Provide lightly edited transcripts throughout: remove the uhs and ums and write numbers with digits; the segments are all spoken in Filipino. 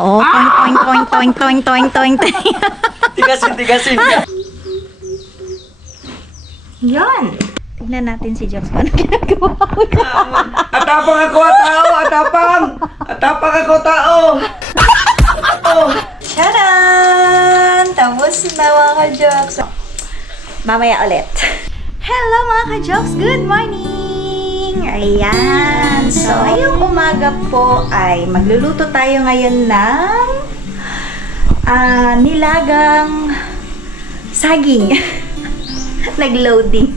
Oh, toing, toing, toing, toing, toing, toing, toing. Tigasin ka. Yan. Tignan natin si Jox kung ano ginagawa ko. Atapang ako, tao! Atapang ako, tao! Charan! Tapos na mga ka-Jox. Mamaya ulit. Hello mga ka-Jox! Good morning! Ayan. So, ngayong umaga po ay magluluto tayo ngayon ng nilagang saging. Nag-loading.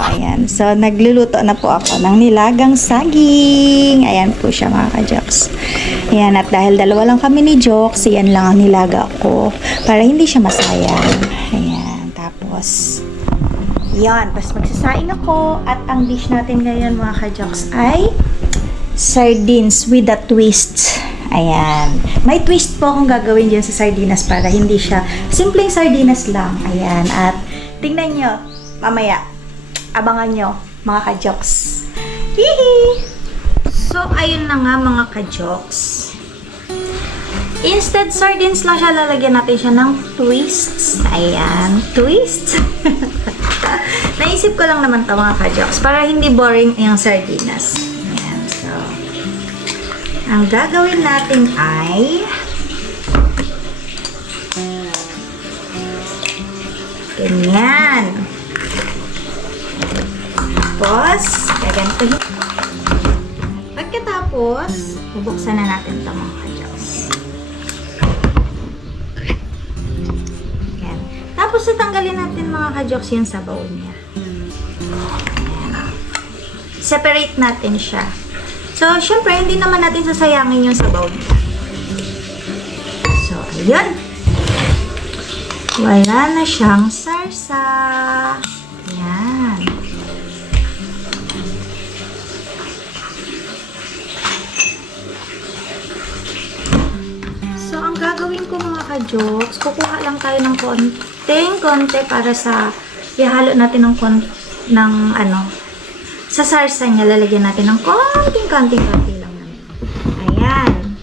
Ayan. So, nagluluto na po ako ng nilagang saging. Ayan po siya mga ka-Jox. Ayan. At dahil dalawa lang kami ni Jox, yan lang ang nilaga ko. Para hindi siya masayang. Ayan. Tapos, yan. Tapos magsasaing ako. At ang dish natin ngayon mga ka-Jox ay sardines with a twist. Ayan. May twist po akong gagawin dyan sa sardinas para hindi siya simpleng sardinas lang. Ayan. At tingnan nyo. Mamaya. Abangan nyo. Mga ka-Jox. Hihi! So, ayun na nga mga ka-Jox. Instead sardines lang siya, lalagyan natin siya ng twists. Ayan. Twist. Naisip ko lang naman to mga ka-Jox para hindi boring yung sardinas. Ayan. So, ang gagawin natin ay ganyan. Tapos, gagantuhin. Pagkatapos, bubuksan na natin ito mga ka-Jox. Ayan. Tapos, tatanggalin natin mga ka-Jox yung sabaw niya. Ayan. Separate natin siya. So, syempre, hindi naman natin sasayangin yung sabaw niya. So, ayun. Wala na siyang sarsa. Ayan. So, ang gagawin ko mga ka-Jox, kukuha lang tayo ng konti para sa ihalo natin ng sa sarsa niya, lalagyan natin ng konti lang naman. Ayan.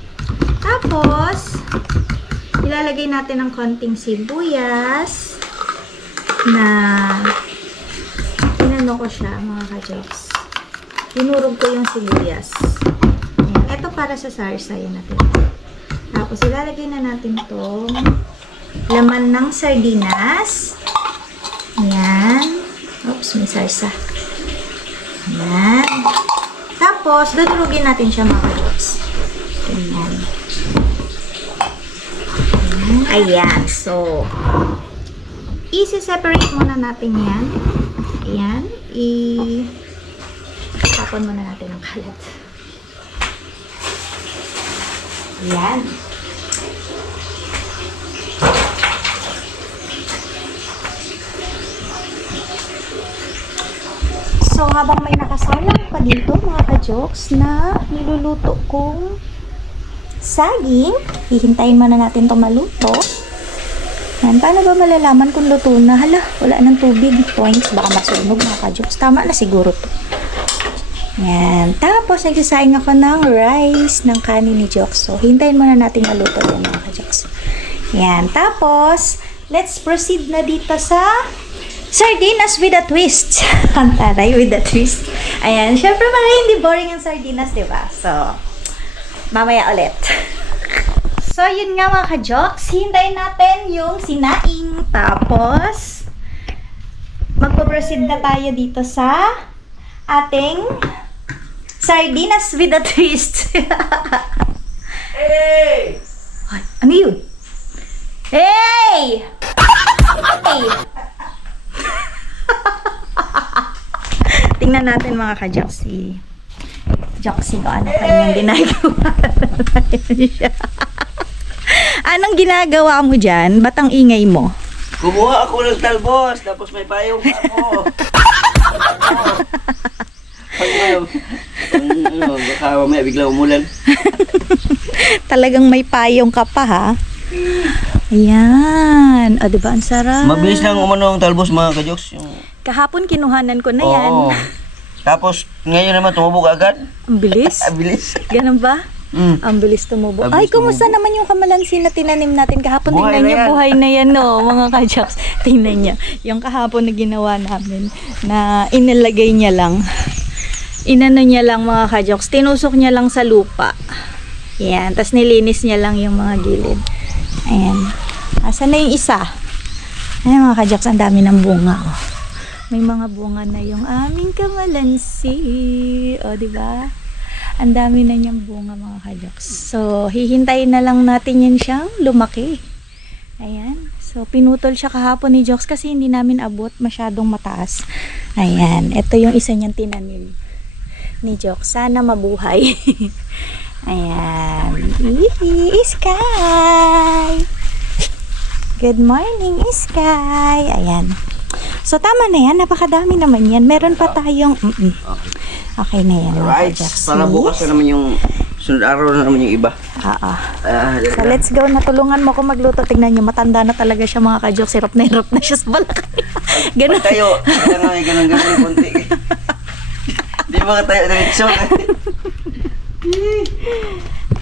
Tapos, ilalagay natin ng konting sibuyas na inano ko siya, mga ka-Jox. Tinurog ko yung sibuyas. Ayan. Ito para sa sarsa, yun natin. Tapos, ilalagay na natin itong laman ng sardinas. Ayan. Oops, may sarsa. Ayan. Tapos, dudurugin natin siya mga ka-Jox. Ayan. Ayan. So, isi-separate muna natin yan. Ayan. Tapon muna natin ang kalat. Ayan. So, habang may nakasalang pa dito, mga ka-Jox, na niluluto kong saging, hihintayin muna natin ito maluto. Yan, paano ba malalaman kung luto na? Hala, wala ng tubig. Points, baka masunog mga ka-Jox. Tama na siguro to. Yan. Tapos, nagsasaing ako ng rice ng kanin ni Jox. So, hintayin muna natin maluto yan mga ka-Jox. Yan. Tapos, let's proceed na dito sa sardinas with a twist. Antaray with a twist. Ayan. Syempre, para hindi boring ang sardinas, diba? So, mamaya ulit. So, yun nga mga ka-Jox. Hintayin natin yung sinaing. Tapos, magpo-proceed na tayo dito sa ating sardinas with a twist. Hey! Ay, ano yun? Hey! Hey! Tingnan natin mga ka-Joxy. Joxy ko, ano kanyang ginagawa? Anong ginagawa mo dyan? Ba't ang ingay mo? Kumuha ako ng talbos, tapos may payong pa ako. Baka mamaya bigla umulan. Talagang may payong ka pa ha? Ayan. O, diba? Ang sarap. Mabilis lang umano ang talbos mga ka-Jox. Kahapon kinuhanan ko na yan. Oo. Tapos, ngayon naman tumubog agad. Ang bilis. Bilis. Ganun ba? Ang bilis tumubo. Ang Ay, bilis kumusta tumubo. naman yung kamalansi na tinanim natin kahapon? Buhay Tingnan na niyo, yan. buhay na yan, no, mga ka-jocks. Tingnan niyo. Yung kahapon na ginawa namin, na inilagay niya lang. Inano niya lang, mga ka-jocks. Tinusok niya lang sa lupa. Yan. Tapos nilinis niya lang yung mga gilid. Ayan. Asan na yung isa? Ayan, mga ka-jocks, ang dami ng bunga. Oh. May mga bunga na yung aming kamalansi. O, di ba? Ang dami na niyang bunga, mga ka-jocks. So, hihintayin na lang natin yan siyang lumaki. Ayan. So, pinutol siya kahapon ni Jocks kasi hindi namin abot, masyadong mataas. Ayan. Ito yung isa niyang tinanim ni Jocks. Sana mabuhay. Ayan. Sky! Good morning, Sky! Ayan. So, tama na yan. Napakadami naman yan. Meron pa tayong... Okay na yan. Alright, para bukas na naman yung sunod araw na naman yung iba. Oo. So, let's go. Natulungan mo ko magluto. Tignan nyo, matanda na talaga siya, mga ka-jokes. Hirap na siya sa balakang. Ganun. Pag tayo, ganun yung konti. Di ba tayo diretso?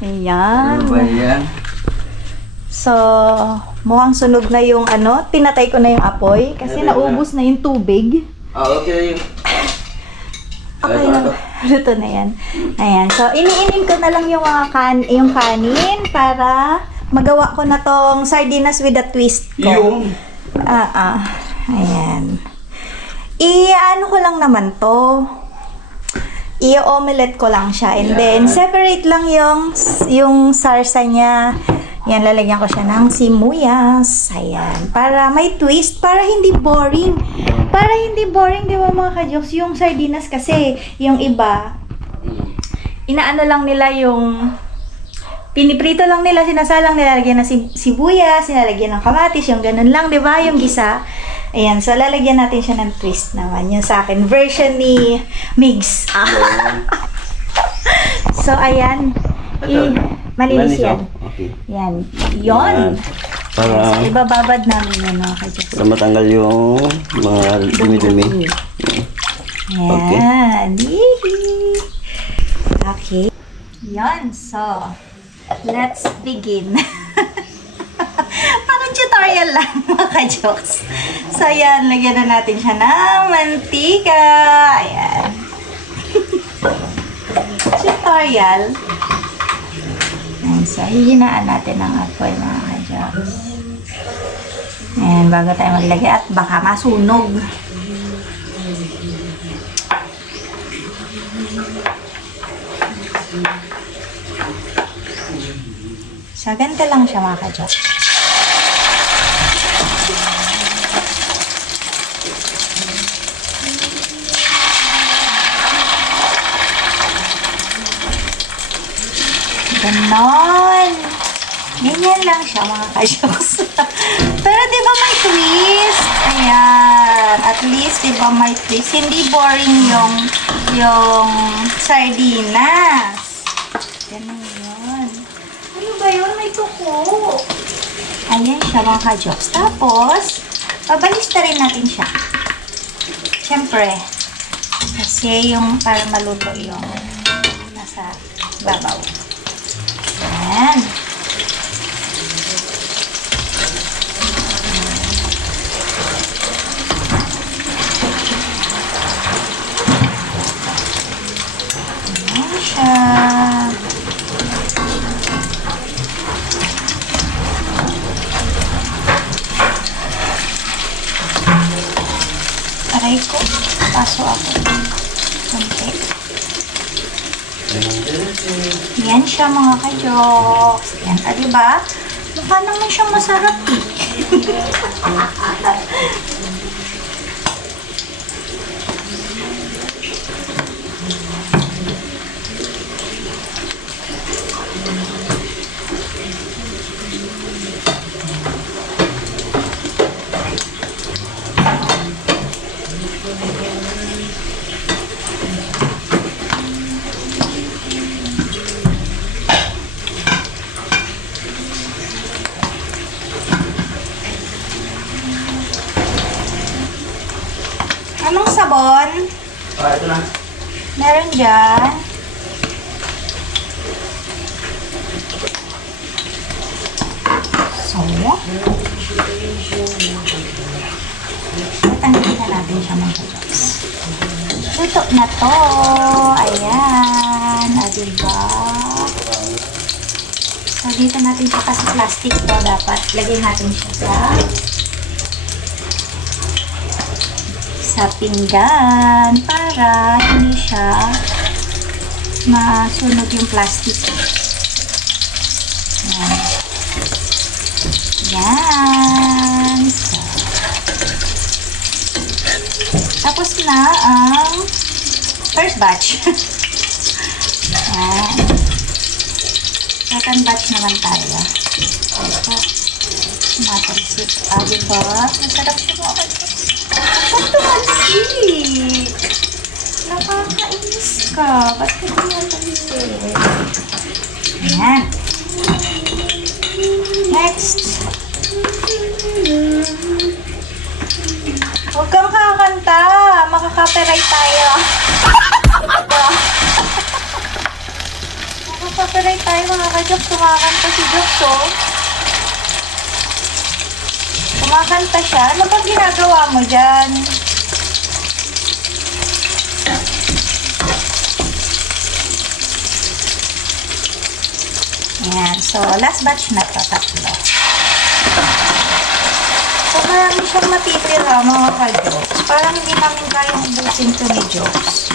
Ayan. Ano ba yan? So, mukhang sunog na yung ano. Pinatay ko na yung apoy. Kasi naubos na yung tubig. Okay. Okay na. Luto na yan. Ayan. So, iniinin ko na lang yung mga yung kanin para magawa ko na tong sardinas with a twist ko. Yung? Ayan. I-ano ko lang naman to. I-omelette ko lang siya. And then, separate lang yung sarsa niya. Yan, lalagyan ko siya ng sibuyas. Ayan. Para may twist. Para hindi boring. Para hindi boring, di ba mga ka-jokes? Yung sardinas kasi, yung iba, inaano lang nila yung, piniprito lang nila, sinasalang nilalagyan ng sibuyas, nilalagyan ng kamatis, yung ganun lang, di ba? Yung gisa. Ayan, so lalagyan natin siya ng twist naman. Yung sa akin, version ni Migs. So, ayan. Malinis yan. Okay. Yan. Yon. Para, So, ibababad namin yun, mga ka-jokes. para matanggal yung mga dumi-dumi. Yan. Yee. Okay. Yan. So, let's begin. Parang tutorial lang, mga ka-jokes. So, yan. Lagyan na natin siya ng mantika. Ayan. Tutorial. Ayan. So, hihinaan natin ang apoy, mga ka-jokes. Ayan, bago tayo maglagay at baka masunog. So, ganito lang siya, mga ka-jokes. Ganon. Ganyan lang siya, mga ka-jokes. Pero di ba may twist? Ayan. At least, di ba may twist? Hindi boring yung sardinas. Ganun yun. Ano ba yun? May tuko. Ayan siya, mga ka-jokes. Tapos, pabalista rin natin siya. Siyempre. Kasi yung para maluto yung nasa babaw. Ayan. Ayan siya. Aray ko. Paso ako. Kunti. Yan siya, mga ka-jokes. Yan, diba? Mukha naman siyang masarap eh. Anong sabon? Ito na. Meron dyan. So, tanggalin na natin siya mga ka-jokes. Luto na to. Ayan. Diba? So, dito natin siya kasi plastic to. Dapat lagyan natin siya sa pinggan para hindi siya masunog yung plastic. Ayan. Yan. So, tapos na ang first batch. Yan. Second batch naman tayo. Ito. Matalsik. Diba? Masarap siya mga kapatid. Ba't tumalsik? Nakakainis ka. Ba't ka tumalsik? Ayan. Next. Huwag kang kakanta. Makaka-copyright tayo. Makaka-copyright tayo mga ka-jokes. Kumakanta si Jokes, oh. Kumakanta siya. Ano ba ginagawa mo dyan? Ayan. So, last batch na to. Tatlo. So, marami siyang matitira mga ka-jokes. Parang hindi namin kayang ubusin to ni Jokes.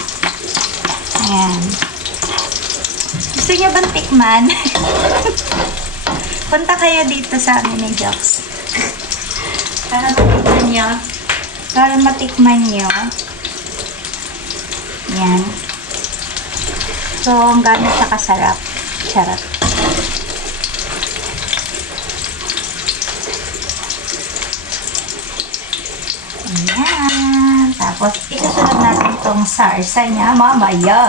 Ayan. Gusto niyo bang tikman? Punta kayo dito sa amin ni Jokes. Para matikman nyo. Para matikman nyo. Ayan. So, ang gano'n siya kasarap. Charot. Ayan. Tapos, isusunod natin itong sarsa niya mamaya.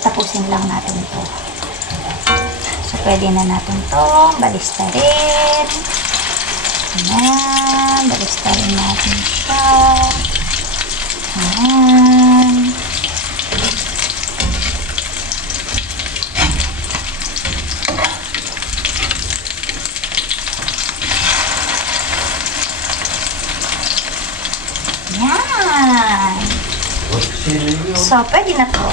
Tapusin lang natin ito. So, pwede na natin itong balistarin. Ayan. Balistarin natin siya. Ayan. Ayan. So, pwede na to.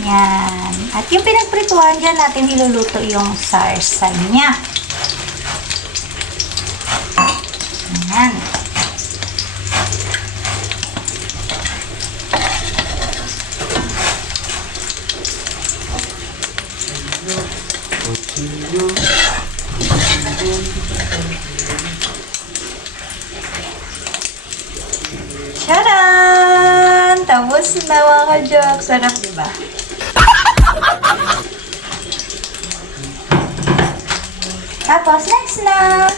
Yan. At yung pinagprituhan dyan natin niluluto yung sarsa niya. Yan. Tcharan! Tapos na mga ka-jokes. Sarap, diba? Tapos, next na.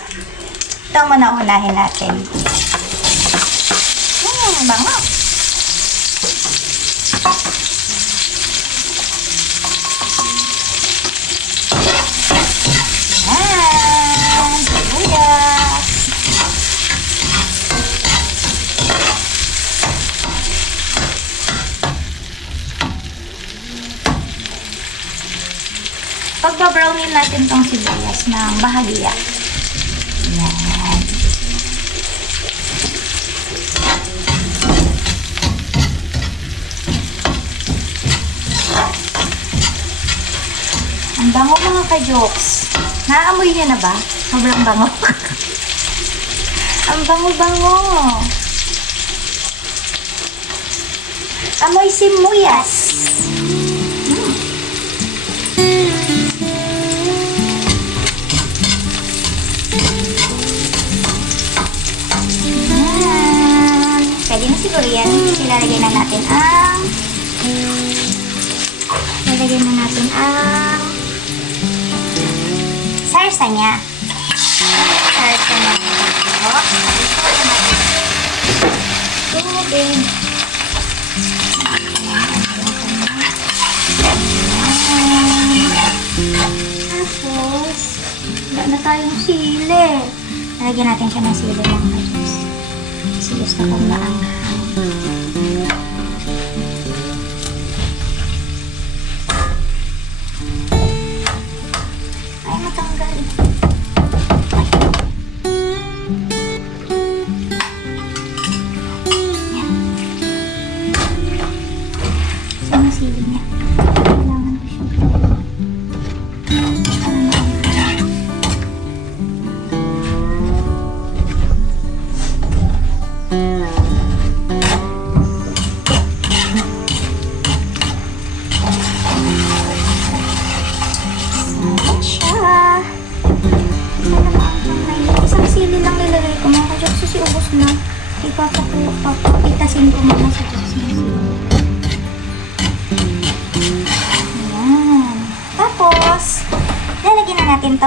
Ito muna unahin natin. Bango. Ayan. Sibuyas. Pagbabrownin natin tong sibuyas ng bahagya. Yan. Ang bango mga ka-jokes. Naamoy niya na ba? Sobrang bango. Ang bango-bango. Amoy sibuyas. Pwede na siguro yan. Ilalagay na natin ang sarsa niya. Sarsa na ito. Tubig. Tapos, wala na tayong sili. Lalagyan natin siya ng sili lang. Kasi gusto kong maanghang.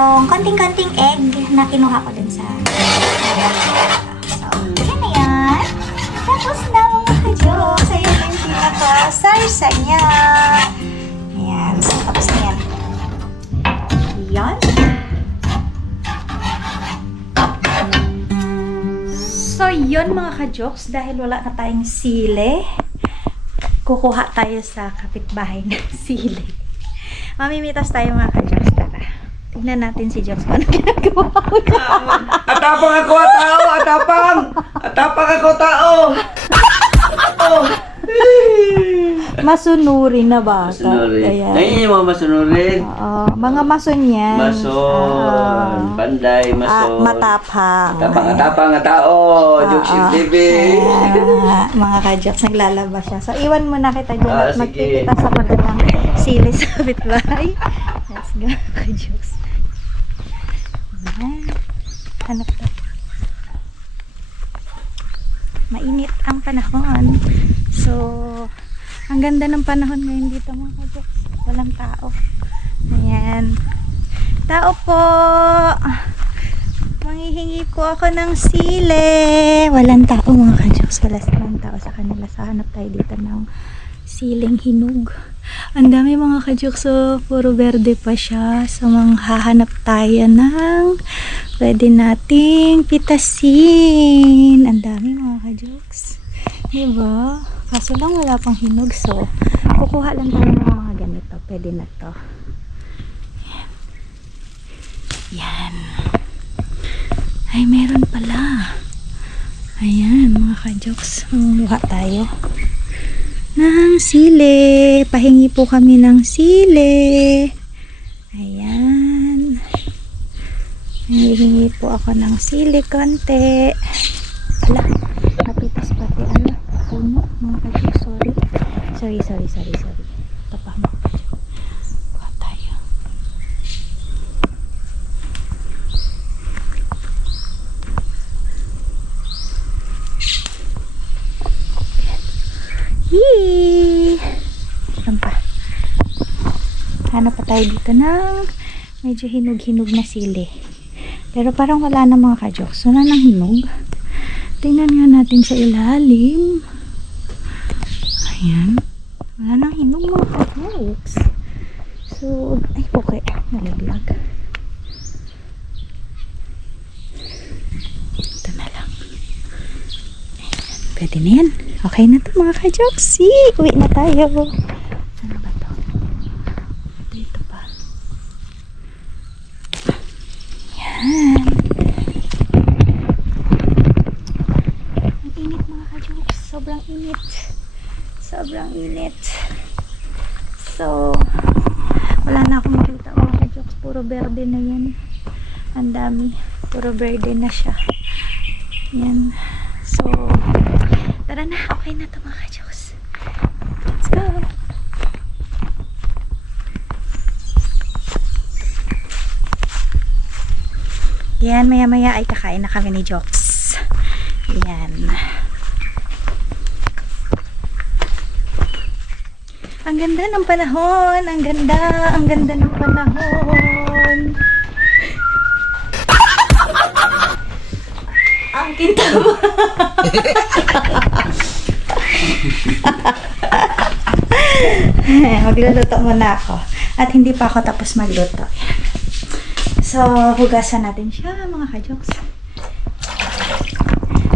yung konting-konting egg na kinuha ko dun sa so, yan na yan. Tapos na mga ka-jokes. Ayun na yung pinaka-sarsa niya. Ayan. So, tapos na yan. Yan. So, yun mga ka-jokes. Dahil wala na tayong sili, kukuha tayo sa kapitbahay ng sili. Mamimitas tayo mga ka-jokes. Tara. Tignan natin si Jokes kung ano ginagawa ko. Atapang ako, tao! Atapang! Atapang ako, tao! Masunurin na bata. Masunurin. Ayan. Ngayon yung mga masunurin. Oo. Mga mason yan. Mason. Panday, mason. Matapang. Atapang nga tao. Jokes TV. Mga ka-jokes, naglalabas siya. So, iwan mo na kita dyan at Sige. magkikita sa magandang sili sa bitbahay. Let's go, ka-jokes. Ayan. Ano to? Mainit ang panahon. So, ang ganda ng panahon ngayon dito mga ka-jokes. Walang tao. Ayan. Tao po! Manghihingi po ako ng sili. Walang tao mga ka-jokes. Wala silang tao sa kanila. So, hanap tayo dito ng siling hinog. Ang dami mga ka-jokes. So, puro verde pa siya. So, manghahanap tayo ng pwede nating pitasin. Ang dami mga ka-jokes. Diba? Kaso lang wala pang hinog. So, kukuha lang tayo ng mga ganito. Pwede na to. Yan. Ay, meron pala. Ayan, mga ka-jokes. Manguha tayo ng sili. Pahingi po kami ng sili. Ayan. Hihingi po ako ng sili konti. Ala, napitas pati ano. Puno, mga ka-jokes. Sorry. Sorry. Ito pa mga ka-jokes. Kuha tayo. Yee! Yan pa. Hanap pa tayo dito ng medyo hinog-hinog na sili. Pero parang wala na mga ka-jokes. Wala nang hinog. Tingnan nga natin sa ilalim. Ayan. Wala nang hinog mga ka-jokes. So, ay okay. Nalaglag. Ito na lang. Ayan. Pwede na yan. Okay na to mga ka-jokes. Uwi na tayo. Ano ba to? Dito pa. Yan. Ang init mga ka-jokes. Sobrang init. Sobrang init. So, wala na akong makita mga ka-jokes. Puro verde na yan. Ang dami. Puro verde na siya. Yan. So, tara na. Okay na to mga ka-jokes. Let's go. Yan. Maya-maya ay kakain na kami ni Jokes. Yan. Ang ganda ng panahon. Ang ganda ng panahon. Ang kita mo. Magluluto muna ako. At hindi pa ako tapos magluto. So, hugasan natin siya mga ka-jokes.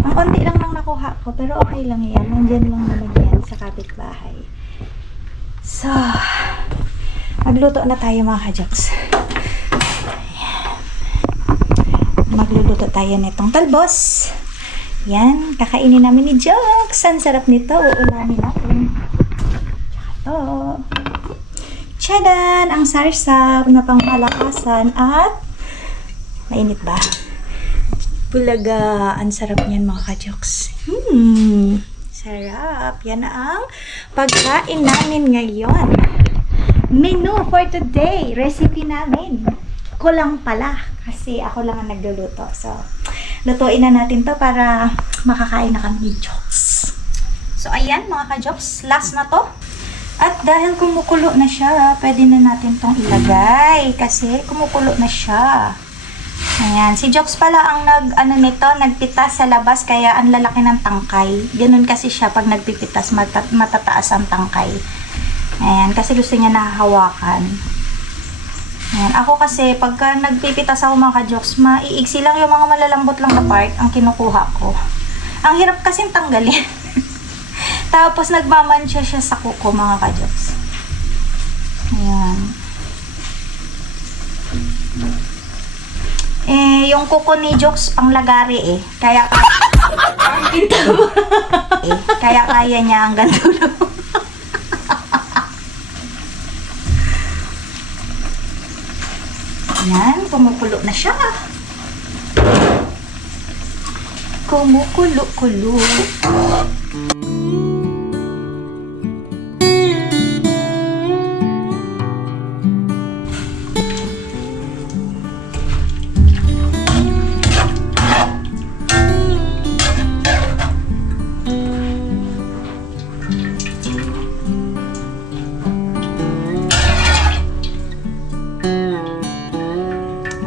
Ang konti lang nang nakuha ko. Pero okay lang yan. Nandyan lang naman yan sa kapitbahay. So, magluto na tayo mga ka-jokes. Magluluto tayo nitong talbos. Yan, kakainin namin ni Jokes. Ang sarap nito. Uulamin natin. Tsaka to. Tchadan! Ang sarsap na pangmalakasan at mainit ba? Bulaga. Ang sarap niyan mga ka-jokes. Sarap. Yan ang pagkain namin ngayon. Menu for today. Recipe namin. Kulang pala. Kasi ako lang ang nagluluto. So, lutuin na natin to para makakain na kami ni Jokes. So, ayan mga ka-jokes. Last na to. At dahil kumukulo na siya, pwede na natin tong ilagay kasi kumukulo na siya. Ayan, si Jox pala ang nagpitas sa labas kaya ang lalaki ng tangkay. Ganun kasi siya pag nagpipitas, matataas ang tangkay. Ayan, kasi gusto niya nahahawakan. Ayan, ako kasi pagka nagpipitas ako mga ka-Jox, maiigsi lang yung mga malalambot lang na part ang kinukuha ko. Ang hirap kasing tanggalin. Tapos nagmamansya siya sa kuko mga ka-Jox. Ayan. Yung kuko ni Jox panglagari Kaya kaya kaya niya ang ganito lang. Yan, kumukulo na siya. Kumukulo-kulo.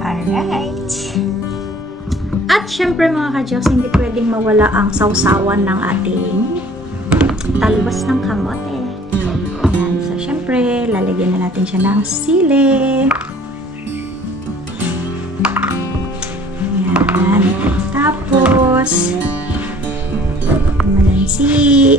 Alright. At syempre mga ka-Diyos, hindi pwedeng mawala ang sausawan ng ating talbos ng kamote. Ayan. So syempre, lalagyan na natin siya ng sili. Ayan. Tapos, malansi.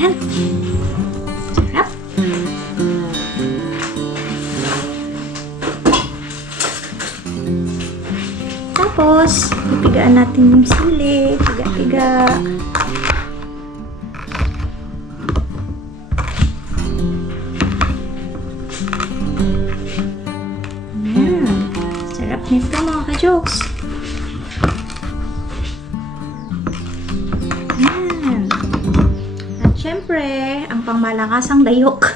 Yan. Sarap. Tapos, pipigaan natin yung sili. Piga-piga. Yan. Sarap nito mga ka-Jokes. Siyempre, ang pangmalakasang dayok.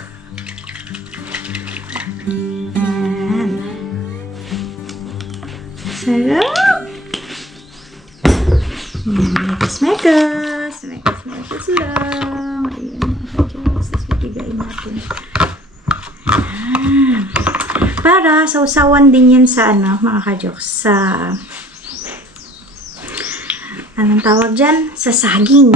Ayan. Sarap! Mekas-mekas. Mekas-mekas lang. Ayan, mga ka-Diyos. Tapos pipigain natin. Ayan. Para sausawan din yan sa mga ka-Diyos. Sa anong tawag dyan? Sa saging.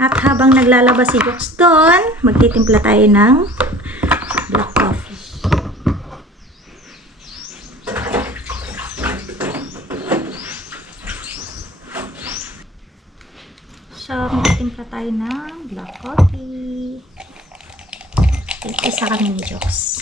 At habang naglalabas si Jox doon, magtitimpla tayo ng black coffee. So, magtitimpla tayo ng black coffee. Isa kami ni Jox.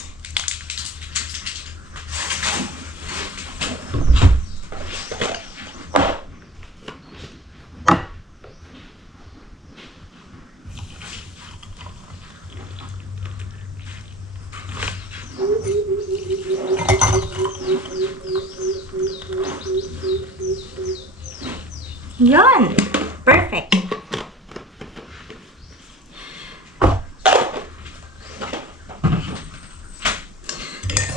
Yan! Perfect!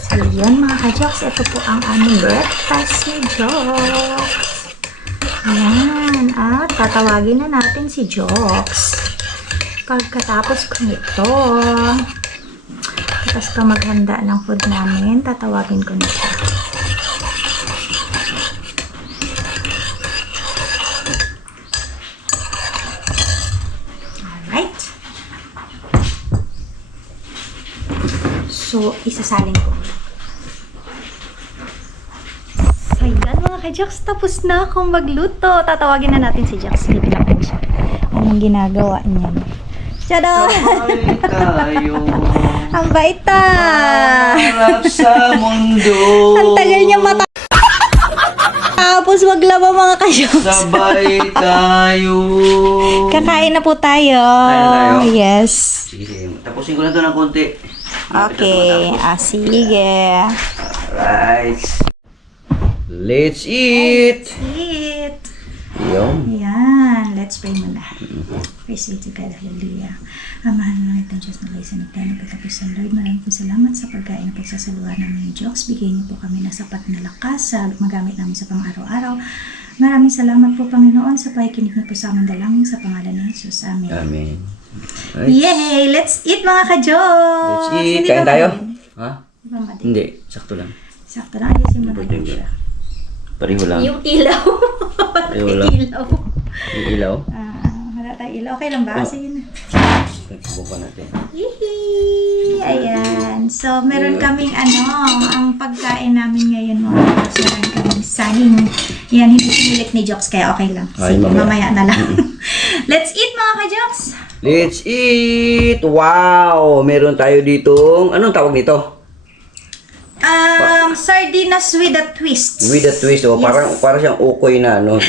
So, yun mga ka-Joks. Ito po ang aming breakfast ni Joks. Ayan. At tatawagin na natin si Joks. Pagkatapos ko nito, tapos ka maghanda ng food namin, tatawagin ko na siya. So, isasalin ko. So, yan mga ka-Joks. Tapos na akong magluto. Tatawagin na natin si Joks. Bibigyan siya. Anong ginagawa niya? Tada! Tayo. Ang baita! Harap sa mundo. Ang tagal niya Tapos maglaba mga ka-jokes. Sabay tayo. Kakain na po tayo. Kain na tayo? Yes. Sige, tapusin ko lang ito ng konti. Okay. Sige. Alright. Let's eat. Eat. Yung. Yan. Let's pray muna. Praise be to God. Hallelujah. Mahal na natin Diyos na kayo sa nagtayo pagkapisan. Lord, maraming po salamat sa pagkain na pagsasaluhan namin ng Diyos. Bigyan niyo po kami na sapat na lakas sa magamit namin sa pang-araw-araw. Maraming salamat po, Panginoon, sa pakikinig niyo po sa aming dalangin sa pangalan ni Jesus. Amen. Amen. Alright. Yay! Let's eat mga ka-Diyos! Let's eat. Hindi Kain ba tayo? madin? Ha? Hindi ba madin? Hindi. Sakto lang. Sakto lang. Ayusin mo na Hindi. siya. Pareho lang. Yung ilaw. Pareho lang. ilaw. Yung ilaw. Wala tayong ilaw. Okay lang ba? Oh. Sige na. Subukan natin. Yee! Ayan. So, meron kaming ang pagkain namin ngayon mga Diyos. Meron kaming saging. Yan, hindi sinilit ni Jokes, kaya okay lang. Ay, Sige, mamaya. mamaya na lang. Let's eat mga ka-Jokes! Let's eat! Wow! Meron tayo ditong, anong tawag nito? Sardinas with a twist. With a twist. Oh, Yes. parang siyang ukoy na, no?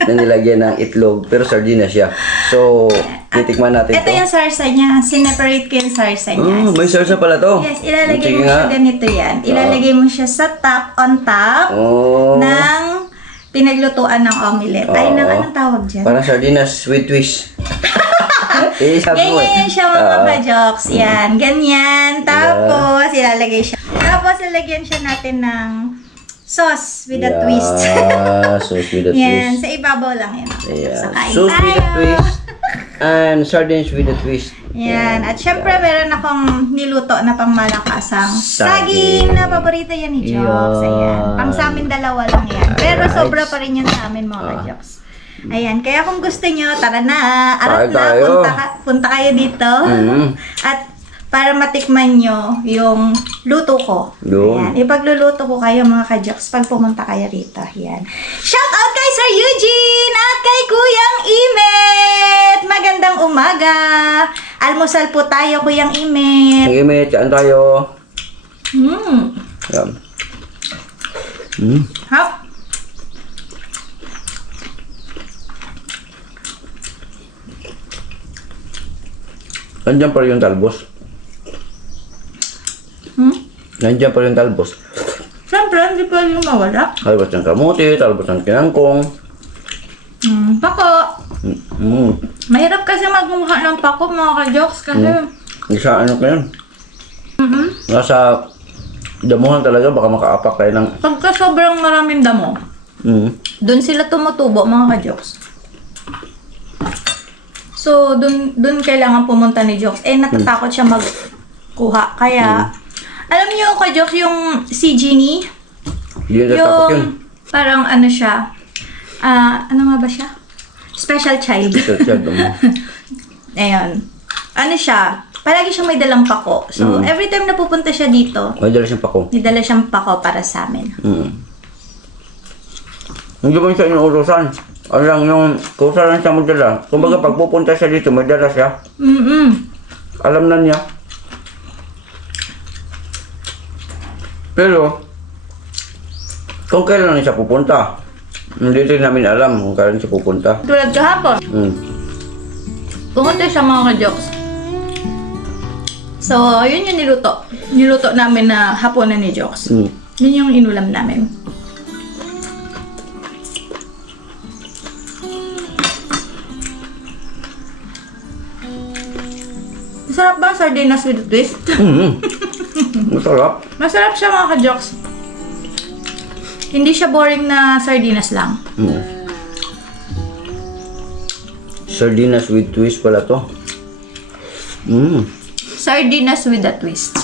na nilagyan ng itlog. Pero sardinas siya. So, titikman natin Ito to. yung sarsa niya. Sineparate ko yung sarsa niya. Oh, may sarsa pala to. Yes, ilalagay Sige mo nga. siya ganito yan. Ilalagay mo siya sa on top Oh. ng pinaglutuan ng omelette. Ay, Oo. anong tawag dyan? Parang sardinas with twist. Sabi mo Ganyan siya mga Oo. ka-jokes. Yan, ganyan. Tapos, ilalagay siya. Tapos, lalagyan siya natin ng sauce with a twist. Sauce with a Yan, twist. sa ibabaw lang yan. Yeah. So, kain Sauce with a tayo. twist. And sardines with a twist. Yan. At syempre, meron akong niluto na pangmalakasang Saging. saging na paborito yan ni Jokes. Ayan. Yan. Pang sa amin dalawa lang yan. Pero Alright. sobra pa rin yan sa amin mga ka-Jokes. Ayan. Kaya kung gusto nyo, tara na. Arat Kain na. tayo. Punta kayo dito. Mm. At para matikman nyo yung luto ko. Yun. Ayan. Ipagluluto ko kayo mga ka-Jokes pag pumunta kayo rito. Ayan. Shout out kay Sir Eugene at kay Kuyang Imet! Magandang umaga! Almusal po tayo, Kuyang Imet. Sige, may tsaan tayo. Yan. Hap. Nandiyan pa rin yung talbos. Nandiyan pa rin yung talbos. Siyempre, hindi pa yung mawala. Talbos ng kamuti, talbos ng kinangkong. Pako. Mm. Mahirap kasi magmumukha ng pako mga ka-Jokes kasi. Isa ano ka yun? Nasa damuhan talaga, baka makaapak tayo ng... Pagka sobrang maraming damo, dun sila tumutubo mga ka-Jokes. So, dun kailangan pumunta ni Jokes. Eh, natatakot siya magkuha. Kaya, alam niyo ka-Jokes, yung si Ginny, Hindi na takot yun. parang ano siya, ano nga ba siya? Special child. Ayun. Ano siya, palagi siyang may dalang pako. So, every time na pupunta siya dito, May dala siyang pako. may dala siyang pako para sa amin. Hindi ba siya inuutosan? Ano lang yung kusa lang siya magdala. Kumbaga pag pupunta siya dito, may dala siya. Alam na niya. Pero, kung kailan na siya pupunta, hindi rin namin alam kung kailan siya pupunta. Tulad kahapon, pumunta siya mga ka-Jokes. So, yun yung niluto. Niluto namin na hapunan ni Jokes. Yun yung inulam namin. Masarap ba ang sardinas with twist? Masarap. Masarap siya mga ka-Jokes. Hindi siya boring na sardinas lang. Sardinas with twist pala to. Sardinas with a twist.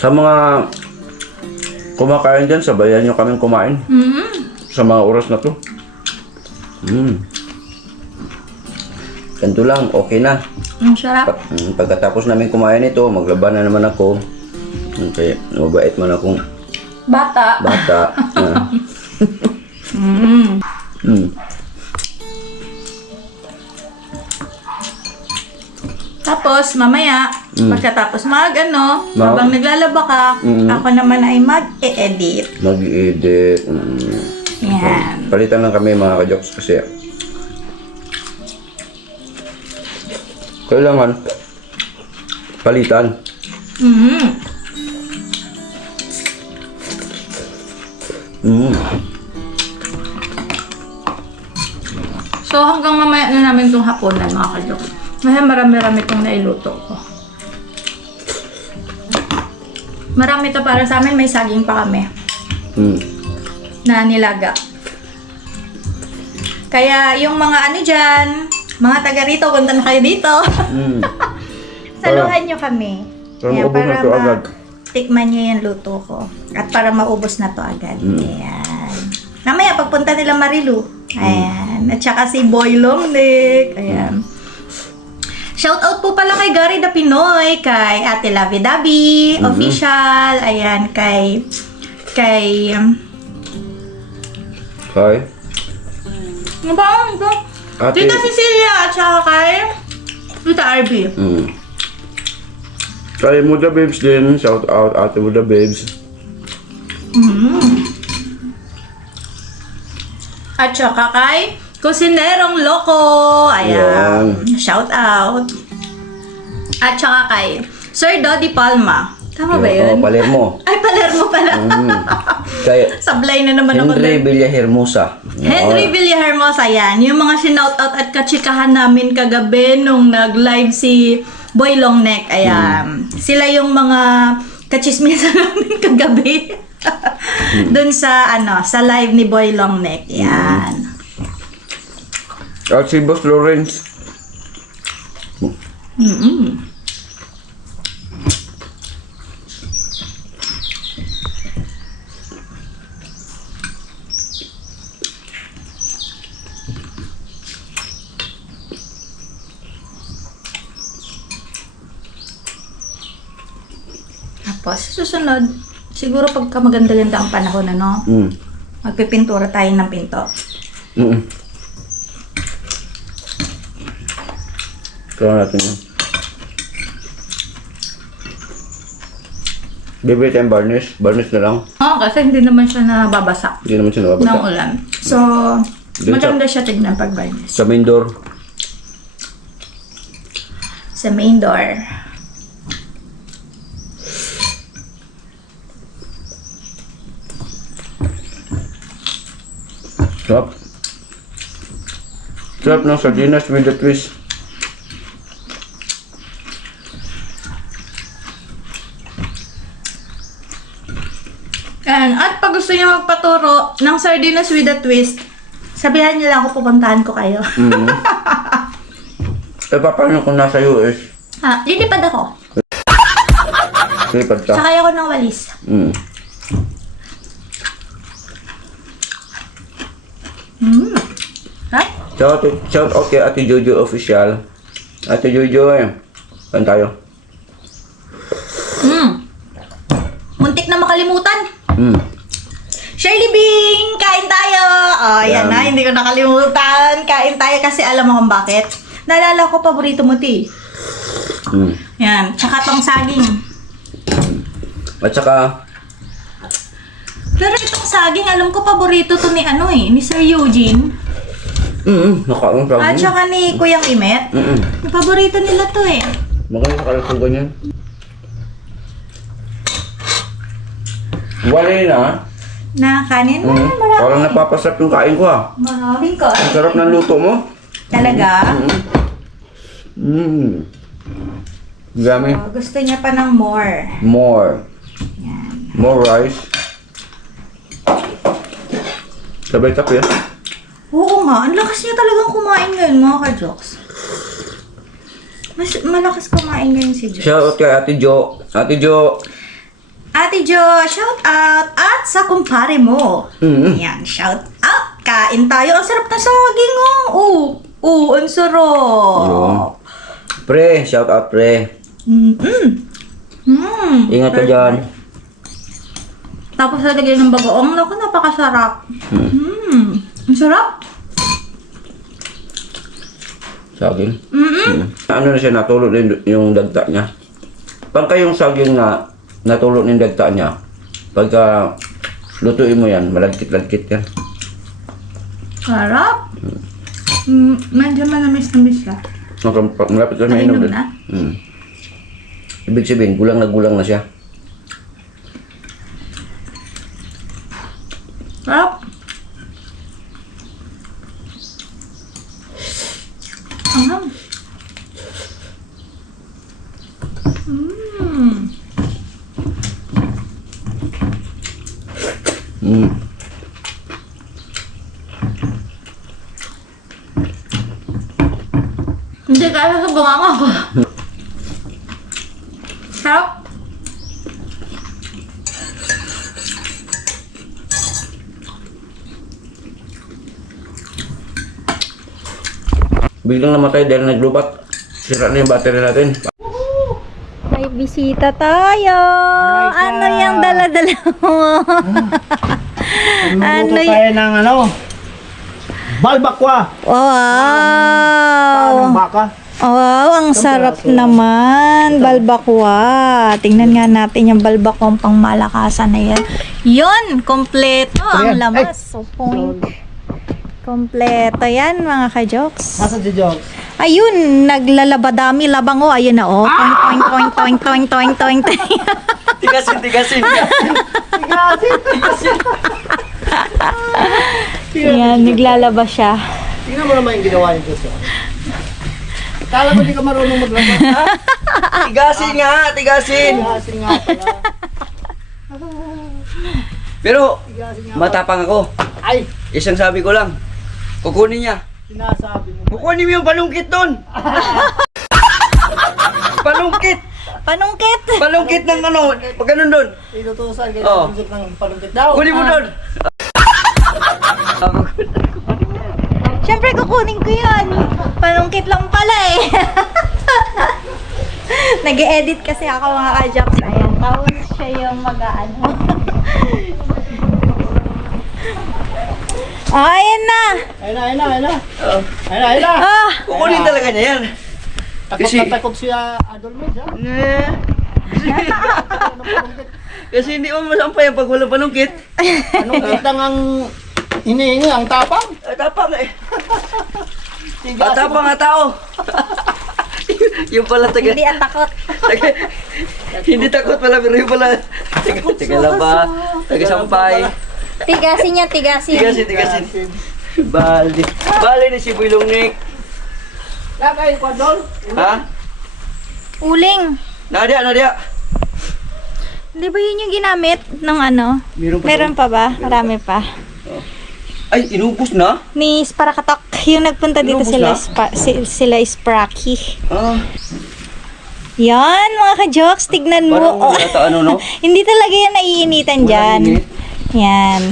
Sa mga kumakain dyan, sabayan nyo kaming kumain. Sa mga oras na to. Ganito lang, okay na. Ang sarap. Pagkatapos namin kumain ito, maglaba na naman ako. Kaya mabait man akong Bata. bata. Tapos, mamaya, Pagkatapos habang naglalaba ka, ako naman ay mag-e-edit. Mag-edit. Yan. Palitan lang kami mga ka-jokes kasi kailangan palitan. So hanggang mamaya na namin itong hapunan mga ka-jokes. Kasi marami-rami itong nailuto ko. Marami to para sa amin, may saging pa kami na nilaga. Kaya yung mga dyan, mga taga rito, punta na kayo dito. Saluhan nyo kami. Para maubos na to agad. Tikman nyo yung luto ko. At para maubos na to agad. Ayan. Mamaya, pagpunta nila Marilu. Ayan. At saka si Boy Longneck. Ayan. Shoutout po pala kay Gary the Pinoy, kay Ate Lavi Dabi, official, ayan, kay ano ba? Ate- Tita Cecilia at saka kay Tita Arby. Kay Muda Babes din, shout out Ate Muda Babes. At saka kay Kusinerong Loco. Ayan. Shout out. At saka kay Sir Dodi Palma. Tama ba yun? Palermo. Ay, Palermo pala. Kay Sablay na naman ako Henry doon. Villahermosa. Henry Villahermosa, yan. Yung mga sinoutout at katsikahan namin kagabi nung nag-live si Boy Longneck. Ayan. Sila yung mga kachismisan namin kagabi. Doon sa, sa live ni Boy Longneck. Yan. At si Boss Lawrence. Tapos, susunod, siguro pagka maganda-ganda ang panahon, magpipintura tayo ng pinto. Kaya natin yun. Bibili tayong varnish. Varnish na lang. Kasi hindi naman siya nababasa Hindi naman siya nababasa. ng ulan. So, Dun maganda siya tignan pag varnish. Sa main door. Sa main door. Sarap. Sarap ng sardinas with the twist. At pag gusto niyo magpaturo ng sardinas with a twist, sabihan niyo lang ako, pupuntahan ko kayo. Paano kung nasa US? Lilipad ako. Lipad ka. Sakay ako ng walis. Shout out kay Ate Jojo Official. Ate Jojo Kain tayo. Muntik na makalimutan. Shirley Bing! Kain tayo! Yan na, hindi ko nakalimutan. Kain tayo kasi alam mo kung bakit. Naalala ko, paborito mo, Ti. Yan, tsaka tong saging. At saka, Pero itong saging, alam ko paborito to ni ni Sir Eugene. nakaang saging. At saka ni Kuyang Imet. Paborito nila to Maganda sa kalasong ganyan. Wala na. Na kanin? Parang napapasarap yung kain ko Maraming ko. Ang sarap ng luto mo. Talaga? Dami. Gusto niya pa ng more. More. Yan. More rice. Sabay kape Oo nga, ang lakas niya talagang kumain ngayon, mga ka-jokes. Mas malakas kumain ngayon si Jokes. Shout out kay Ate Jo. Ate Jo. Ate Jo, shout out! At sa kumpare mo. Yan, shout out! Kain tayo. Ang sarap na saging, ang sarap. Pre, shout out pre. Ingat ka dyan. Tapos lalagyan ng bagoong. Naku, napakasarap. Ang sarap. Saging. Ano na siya, natulog din yung dagta niya. Pagka yung saging na natulo ng dagta niya, pagka lutuin mo yan, malagkit-lagkit yan. Sarap. Medyo manamis-namis siya. Malapit ka na mainom Mainom din. na? Ibig sabihin, gulang na siya. Sarap. Anghang. Hindi kaya sa bunganga ko. Sarap. Biglang namatay dahil naglubat. Sira na yung battery natin. May bisita tayo. Ano yung dala-dala mo? Ano tayo ng ano? Balbakwa. Wow! Parang baka. Wow, ang sarap naman. Balbakwa. Tingnan nga natin yung balbakwang pangmalakasan na yan. Yun! Kompleto ang Ayan. lamas. So, point. Kompleto yan, mga ka-jokes. Nasaan si Jokes? Ayun, naglalabadami labang o. Ayun na oh. Toing, toing, toing, toing, toing, toing, toing. Tigasin. Yan, naglalaba siya. Tingnan mo naman yung ginawa ni Jokes. Kala ko di ka marunong maglaba. Tigasin nga, tigasin. Tigasin nga pala. Pero, Tigasin nga pala. matapang ako. Ay! Isang sabi ko lang, kukunin niya. Sinasabi mo. Kukunin mo yung palungkit doon. Palungkit. Panungkit! Palungkit ng ano, pag ganun doon. Inutusan kayo Oo. ng palungkit daw. Kunin mo doon. Siyempre, kukunin ko yun. Panungkit lang pala eh. Nag-edit kasi ako mga ka-jokes. Ayan, tapos siya yung mag-ano. Oh, ayan na. Ayun na. Oo. Ayun na. Ah, Kukunin talaga niya yan. Takot Kasi- na takot siya Adol Med, ha? Kasi hindi mo masampay ang pag walang palungkit. Anong kitang ang hinihingi, ang tapang? Tapang eh. Tapang nga tao. Yung pala taga, hindi at takot. hindi takot pala, pero yung pala taga laba, taga sampay. Tigasin niya, tigasin. Tigasin. Bali ni si Builong Nick. Lakay, Kwadol. Ha? Uling. Nadia. Di ba yun yung ginamit ng ano? Meron pa ba? Marami pa. Ay, inubos na? Ni Sparakatok, yung nagpunta dito Inubos sila, na? sila Sparky. Ah, Yan, mga ka-jokes, tignan mo. parang yata ano, no? Hindi talaga yan naiinitan dyan. Walang init. Yan.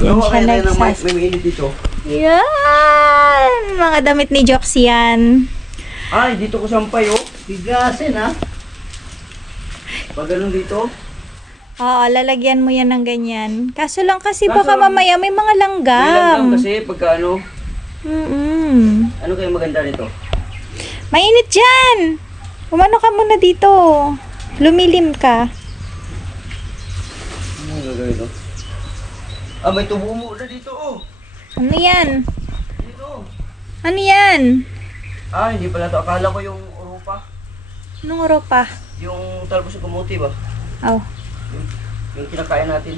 Yan Ano siya kaya tayo ng mic, nagsas... may mainit dito? Yan! Mga damit ni Jokes yan. Ay, dito ko sampay, oh. Tigasin, ha? Pag ganun dito. Oo, lalagyan mo yan ng ganyan. Kaso lang kasi Kaso baka lang- mamaya may mga May langgam langgam. kasi pagka ano, ano kaya maganda nito? Mainit dyan! Umano ka muna dito. Lumilim ka. Ano yung gagawin ito? Ah, may tubo mo na dito, oh. Ano yan? Dito. Ano yan? Ah, hindi pala to. Akala ko yung Europa. Anong oro pa? Yung talbos ng kamuti ba? Oh. Yung kinakain natin.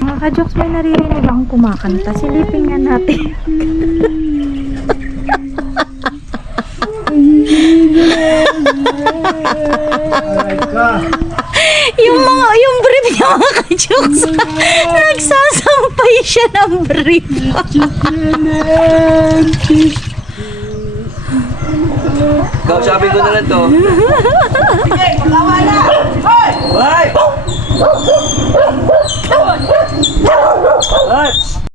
Mga ka-jokes, may naririnig akong kumakanta. Silipin nga natin. Aray ka. yung brief niya, mga ka-jokes. Nagsasampay siya ng brief. Ikaw, sabi ko na lang to. Sige, magawa na! Hoy!